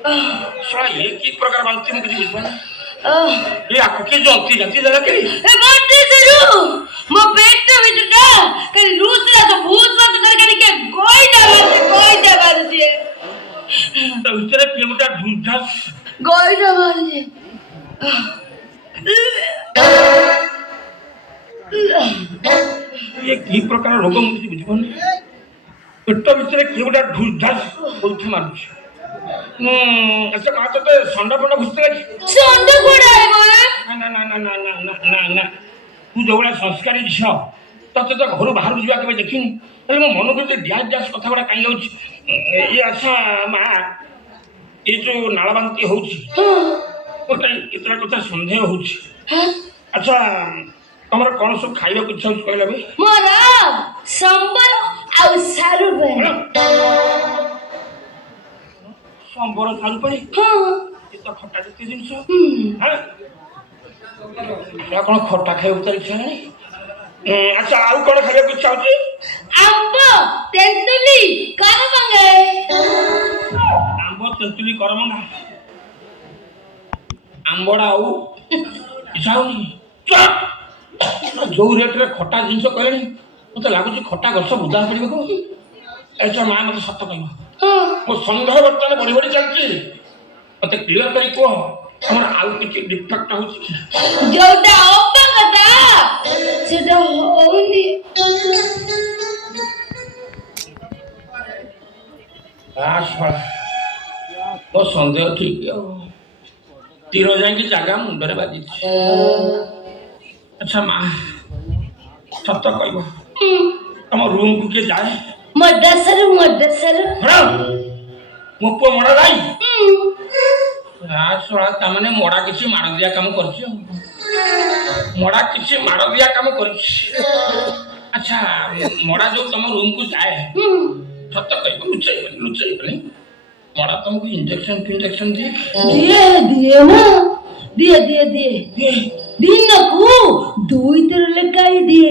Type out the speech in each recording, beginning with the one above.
साला ये की प्रकार बांधते मुझे कुछ बना ये आंखों की जोंती जाती जला के ए बाटे जरू मो पेट में तो कहीं रूसला तो भूत मत करके के कोई ना मारती तो इतने किलोमीटर ढूंढास कोई ना मारती ये की प्रकार रोग मुझे बुझ पाने पेट भीतर किलोमीटर ढूंढास बोलते मानुष अच्छा कहा तो संडा फंडा घुसते गए संडा घोड़ा है वो ना ना ना ना ना ना ना ना तू जो बड़ा संस्कारी झियो तते तो घर बाहर जीवा के देखिनी हेले मो मन को ड्यास ड्यास कथा बड़ा काई लाउछ ये अच्छा मा ये जो नालबांती होउछ ओटा कितना कथा संदेह होउछ अच्छा तमरा कोन सब खाइबा को इच्छा होछ कहला बे मोरा संबर आ सारू बे संबर सारू पे हां ये तो खट्टा जति जिंस हां या कोन खट्टा खाइ उतर इच्छा नहीं अच्छा आउ कोन खाइबा को इच्छा होछ आंबो तेंतुली करमंगे आंबो तेंतुली करमंगा आंबड़ा आउ इच्छा होनी जो रेट रे खट्टा जिंस कहले मत लागुच खट्टा गछ बुदा पड़े को ऐसा मां मत सत्य कहबा मो संदेह वर्तमान बड़ी बड़ी चलती मत क्लियर करी को हमर आउ किछि डिफेक्ट होछि जोटा ओपा कथा सेटा होनी आशा तो संदेह ठीक है तीर जाए की जगह मुंडरे बाजी अच्छा माँ सत कह तुम रूम को किए जाए मदसर मो पुआ मड़ा जाई तमने मड़ा किसी माड़ दिया काम कर मड़ा किसी माड़ दिया काम कर अच्छा मड़ा जो तुम रूम को जाए सत कह लुचाई मड़ा तुमको इंजेक्शन दिए ना दिए दिन को दुई तर लगाई दिए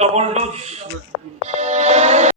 डबल डोज